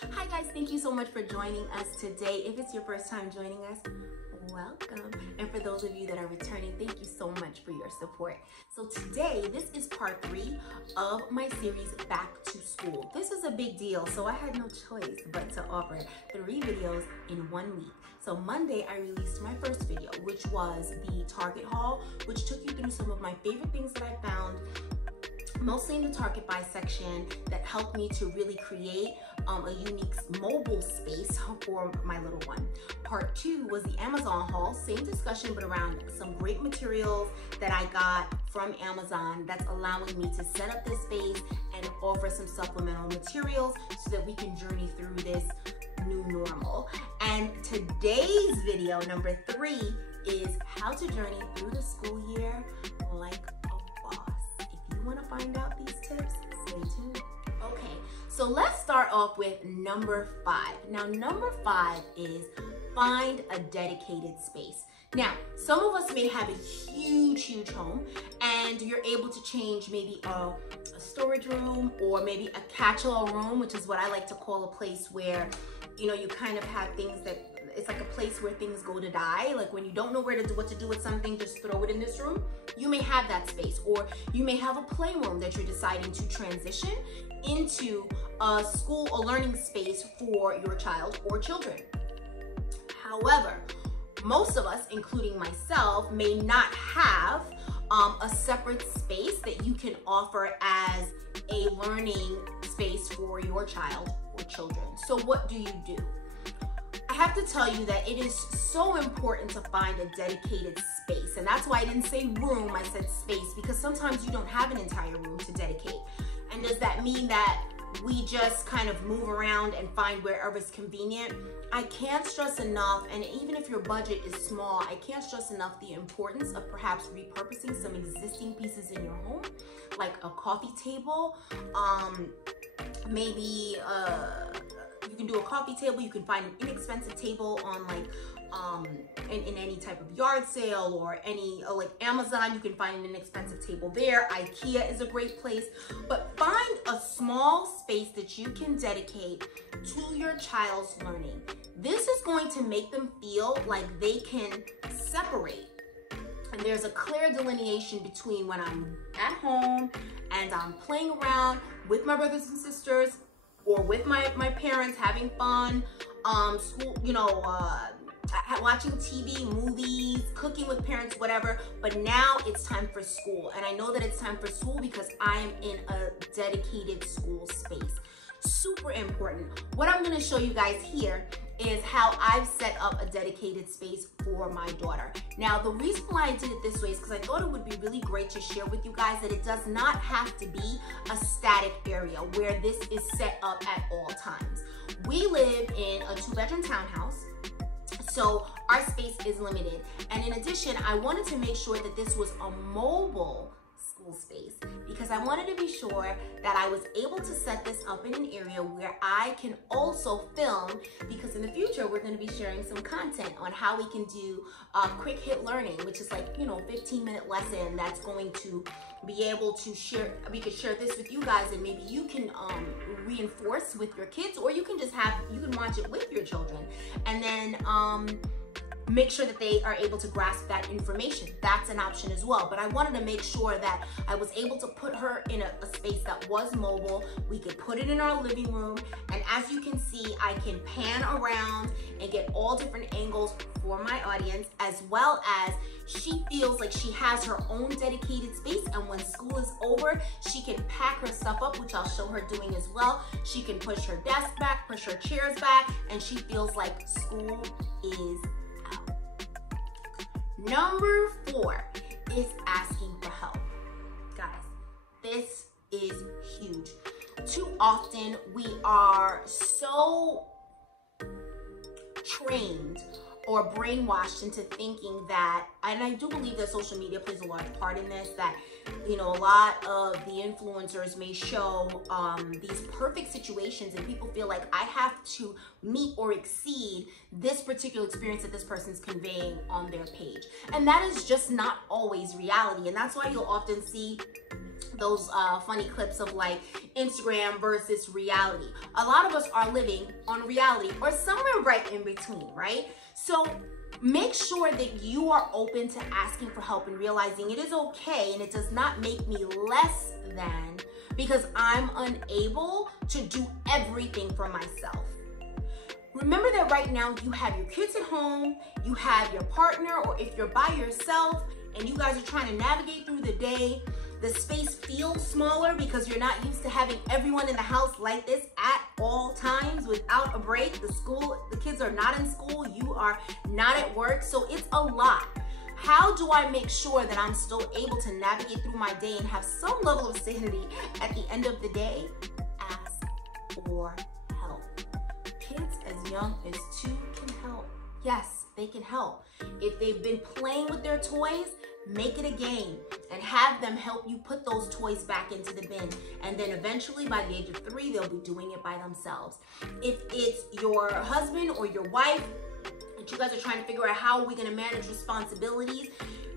Hi guys, thank you so much for joining us today. If it's your first time joining us, welcome. And for those of you that are returning, thank you so much for your support. So today, this is part 3 of my series, Back to School. This is a big deal, so I had no choice but to offer 3 videos in 1 week. So Monday, I released my first video, which was the Target haul, which took you through some of my favorite things that I found, mostly in the Target buy section, that helped me to really create a unique mobile space for my little one. Part 2 was the Amazon haul, same discussion, but around some great materials that I got from Amazon that's allowing me to set up this space and offer some supplemental materials so that we can journey through this new normal. And today's video, number 3, is how to journey through the school year like a boss. If you want to find out these tips, stay tuned. Okay, so let's start off with number 5. Now, number 5 is find a dedicated space. Now, some of us may have a huge home and you're able to change maybe a storage room or maybe a catch-all room, which is what I like to call a place where, you know, you kind of have things that, it's like a place where things go to die. Like when you don't know what to do with something, just throw it in this room. You may have that space, or you may have a playroom that you're deciding to transition into a school or learning space for your child or children. However, most of us, including myself, may not have a separate space that you can offer as a learning space for your child or children. So what do you do? I have to tell you that it is so important to find a dedicated space. And that's why I didn't say room, I said space, because sometimes you don't have an entire room to dedicate. And does that mean that we just kind of move around and find wherever's convenient? I can't stress enough, and even if your budget is small, I can't stress enough the importance of perhaps repurposing some existing pieces in your home, like a coffee table, maybe you can do a coffee table. You can find an inexpensive table on in any type of yard sale or any like Amazon. You can find an inexpensive table there. IKEA is a great place, but find a small space that you can dedicate to your child's learning. This is going to make them feel like they can separate. And there's a clear delineation between when I'm at home and I'm playing around with my brothers and sisters, or with my parents having fun, school, you know, watching TV, movies, cooking with parents, whatever. But now it's time for school. And I know that it's time for school because I am in a dedicated school space. Super important. What I'm gonna show you guys here is how I've set up a dedicated space for my daughter. Now, the reason why I did it this way is because I thought it would be really great to share with you guys that it does not have to be a static area where this is set up at all times. We live in a 2-bedroom townhouse, so our space is limited. And in addition, I wanted to make sure that this was a mobile school space because I wanted to be sure that I was able to set this up in an area where I can also film, because in the future we're going to be sharing some content on how we can do quick hit learning, which is like, you know, 15-minute lesson that's going to be able to share. We could share this with you guys, and maybe you can reinforce with your kids, or you can just you can watch it with your children, and then make sure that they are able to grasp that information. That's an option as well. But I wanted to make sure that I was able to put her in a space that was mobile. We could put it in our living room. And as you can see, I can pan around and get all different angles for my audience, as well as she feels like she has her own dedicated space. And when school is over, she can pack her stuff up, which I'll show her doing as well. She can push her desk back, push her chairs back, and she feels like school is out. Number 4 is asking for help. Guys, this is huge. Too often we are so trained or brainwashed into thinking that, and I do believe that social media plays a large part in this, that, you know, a lot of the influencers may show these perfect situations, and people feel like I have to meet or exceed this particular experience that this person's conveying on their page. And that is just not always reality. And that's why you'll often see those funny clips of like Instagram versus reality. A lot of us are living on reality or somewhere right in between, right? So make sure that you are open to asking for help and realizing it is okay and it does not make me less than because I'm unable to do everything for myself. Remember that right now you have your kids at home, you have your partner, or if you're by yourself and you guys are trying to navigate through the day, the space feels smaller because you're not used to having everyone in the house like this at all times without a break. The kids are not in school, you are not at work, so it's a lot. How do I make sure that I'm still able to navigate through my day and have some level of sanity at the end of the day? Ask for help. Kids as young as 2 can help. Yes, they can help. If they've been playing with their toys, make it a game and have them help you put those toys back into the bin. And then eventually by the age of 3, they'll be doing it by themselves. If it's your husband or your wife and you guys are trying to figure out how are we gonna manage responsibilities,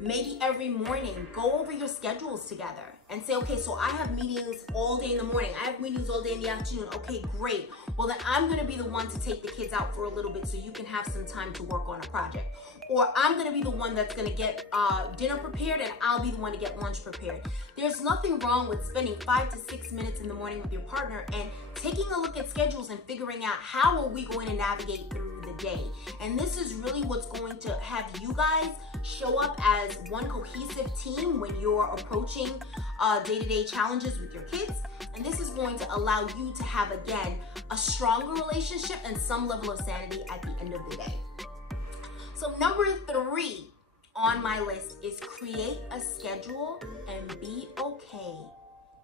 maybe every morning, go over your schedules together and say, okay, so I have meetings all day in the morning. I have meetings all day in the afternoon. Okay, great. Well, then I'm gonna be the one to take the kids out for a little bit so you can have some time to work on a project. Or I'm gonna be the one that's gonna get dinner prepared and I'll be the one to get lunch prepared. There's nothing wrong with spending 5 to 6 minutes in the morning with your partner and taking a look at schedules and figuring out how are we going to navigate through the day. And this is really what's going to have you guys show up as one cohesive team when you're approaching day-to-day challenges with your kids. And this is going to allow you to have, again, a stronger relationship and some level of sanity at the end of the day. So number 3 on my list is create a schedule and be okay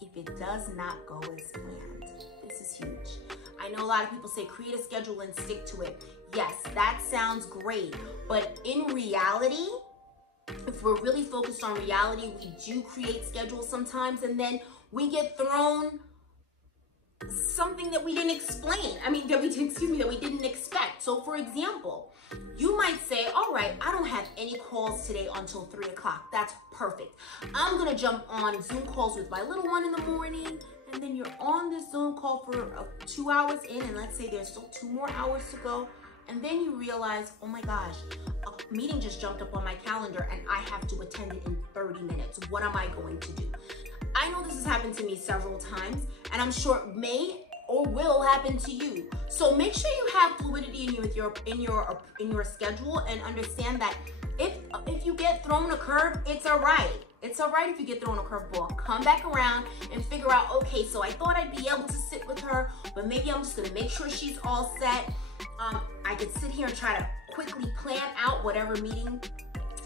if it does not go as planned. This is huge. I know a lot of people say create a schedule and stick to it. Yes, that sounds great, but in reality, if we're really focused on reality, we do create schedules sometimes and then we get thrown something that we didn't that we didn't expect. So for example, you might say, all right, I don't have any calls today until 3 o'clock. That's perfect. I'm gonna jump on Zoom calls with my little one in the morning, and then you're on this Zoom call for 2 hours in, and let's say there's still 2 more hours to go, and then you realize, oh my gosh, a meeting just jumped up on my calendar and I have to attend it in 30 minutes. What am I going to do? I know this has happened to me several times, and I'm sure it may or will happen to you. So make sure you have fluidity in your schedule and understand that if you get thrown a curve, it's all right. It's all right if you get thrown a curveball. Come back around and figure out, okay, so I thought I'd be able to sit with her, but maybe I'm just gonna make sure she's all set. I could sit here and try to quickly plan out whatever meeting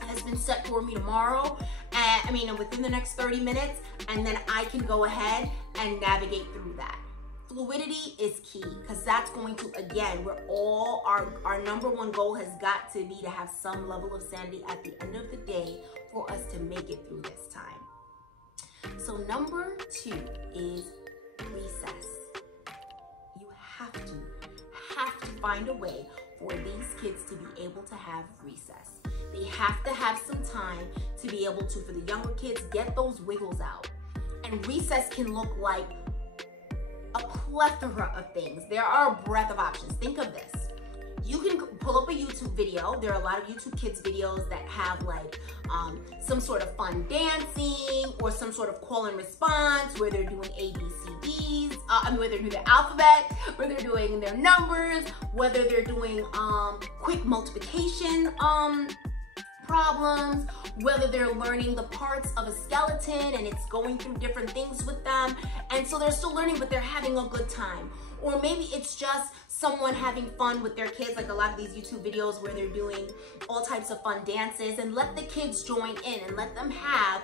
has been set for me tomorrow, and within the next 30 minutes, and then I can go ahead and navigate through that. Fluidity is key because that's going to, again, we're all, our number one goal has got to be to have some level of sanity at the end of the day for us to make it through this time. So number 2 is recess. You have to find a way for these kids to be able to have recess. They have to have some time to be able to, for the younger kids, get those wiggles out. And recess can look like a plethora of things. There are a breadth of options. Think of this. You can pull up a YouTube video. There are a lot of YouTube Kids videos that have like some sort of fun dancing or some sort of call and response where they're doing ABCDs, where they're doing the alphabet, where they're doing their numbers, whether they're doing quick multiplication problems, whether they're learning the parts of a skeleton and it's going through different things with them. And so they're still learning, but they're having a good time. Or maybe it's just someone having fun with their kids, like a lot of these YouTube videos where they're doing all types of fun dances, and let the kids join in and let them have,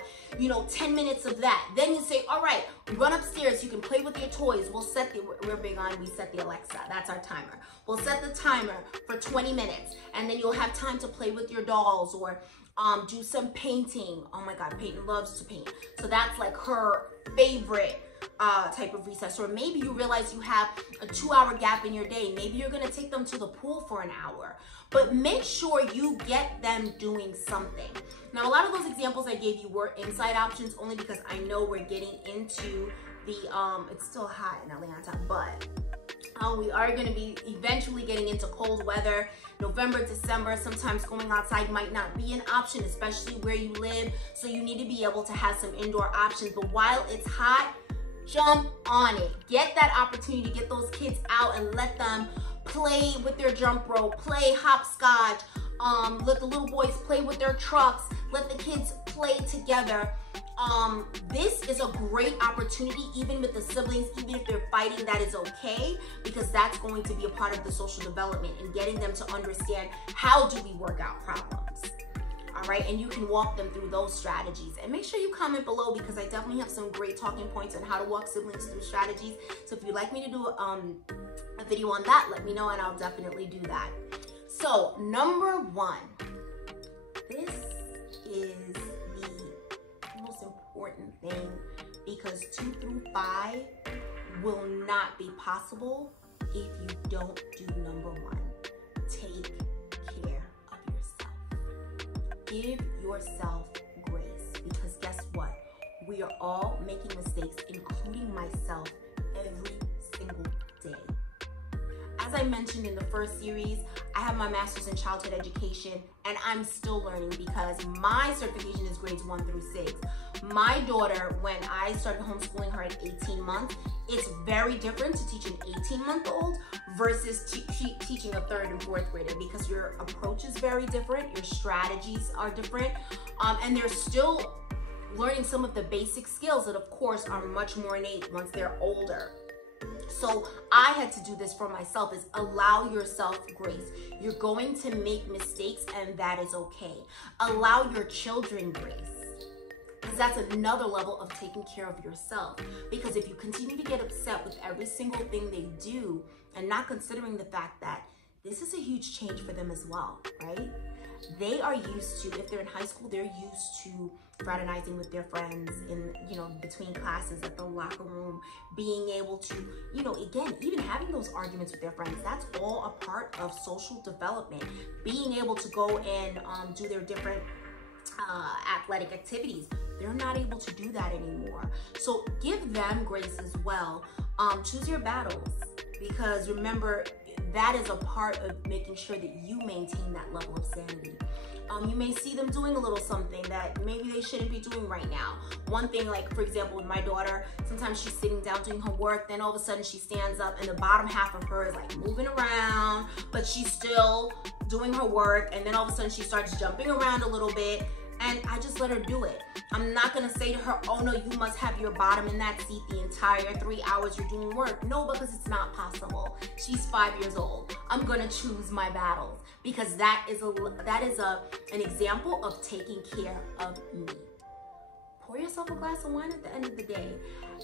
10 minutes of that. Then you say, all right, run upstairs. You can play with your toys. We set the Alexa. That's our timer. We'll set the timer for 20 minutes, and then you'll have time to play with your dolls or Do some painting. Oh my God, Peyton loves to paint. So that's like her favorite type of recess. Or maybe you realize you have a 2-hour gap in your day. Maybe you're gonna take them to the pool for an hour. But make sure you get them doing something. Now, a lot of those examples I gave you were inside options only because I know we're getting into the, it's still hot in Atlanta, but we are going to be eventually getting into cold weather. November, December, sometimes going outside might not be an option, especially where you live. So you need to be able to have some indoor options. But while it's hot, jump on it. Get that opportunity to get those kids out and let them play with their jump rope, play hopscotch, let the little boys play with their trucks, let the kids play together. This is a great opportunity, even with the siblings, even if they're fighting, that is okay, because that's going to be a part of the social development and getting them to understand how do we work out problems. All right, and you can walk them through those strategies. And make sure you comment below because I definitely have some great talking points on how to walk siblings through strategies. So if you'd like me to do a video on that, let me know and I'll definitely do that. So number 1, this is the most important thing because 2 through 5 will not be possible if you don't do number 1. Take care of yourself. Give yourself grace because guess what? We are all making mistakes, including myself, every single day. As I mentioned in the first series, I have my master's in childhood education and I'm still learning because my certification is grades 1 through 6. My daughter, when I started homeschooling her at 18 months, it's very different to teach an 18-month-old versus teaching a 3rd and 4th grader because your approach is very different, your strategies are different, and they're still learning some of the basic skills that of course are much more innate once they're older. So I had to do this for myself, is allow yourself grace. You're going to make mistakes and that is okay. Allow your children grace. Because that's another level of taking care of yourself. Because if you continue to get upset with every single thing they do and not considering the fact that this is a huge change for them as well, right? They are used to, if they're in high school, they're used to fraternizing with their friends in, between classes at the locker room, being able to, again, even having those arguments with their friends. That's all a part of social development. Being able to go and do their different athletic activities. They're not able to do that anymore. So give them grace as well. Choose your battles because remember, that is a part of making sure that you maintain that level of sanity. You may see them doing a little something that maybe they shouldn't be doing right now. One thing, like for example, with my daughter, sometimes she's sitting down doing her work, then all of a sudden she stands up and the bottom half of her is like moving around, but she's still doing her work, and then all of a sudden she starts jumping around a little bit, and I just let her do it. I'm not gonna say to her, oh no, you must have your bottom in that seat the entire 3 hours you're doing work. No, because it's not possible. She's 5 years old. I'm gonna choose my battles because that is an example of taking care of me. Pour yourself a glass of wine at the end of the day.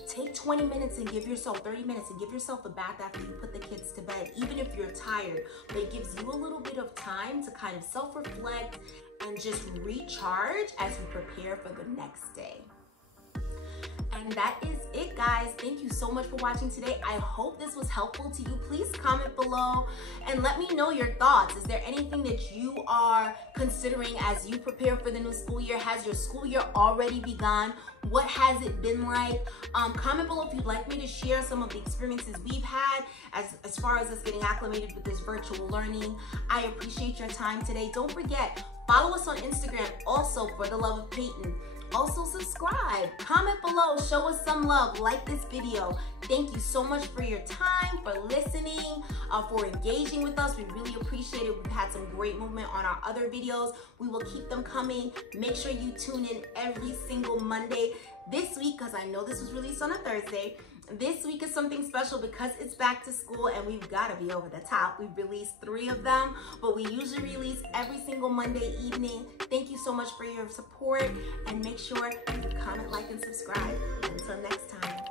Take 20 minutes and give yourself 30 minutes and give yourself a bath after you put the kids to bed, even if you're tired. But it gives you a little bit of time to kind of self-reflect and just recharge as you prepare for the next day. And that is it, guys. Thank you so much for watching today. I hope this was helpful to you. Please comment below and let me know your thoughts. Is there anything that you are considering as you prepare for the new school year? Has your school year already begun? What has it been like? Comment below if you'd like me to share some of the experiences we've had as far as us getting acclimated with this virtual learning. I appreciate your time today. Don't forget, follow us on Instagram also for the love of Peyton. Also subscribe, comment below, show us some love, like this video. Thank you so much for your time, for listening, for engaging with us. We really appreciate it. We've had some great movement on our other videos. We will keep them coming. Make sure you tune in every single Monday. This week, because I know this was released on a Thursday, this week is something special because it's back to school and we've got to be over the top. We've released 3 of them, but we usually release every single Monday evening. Thank you so much for your support and make sure you comment, like, and subscribe. Until next time.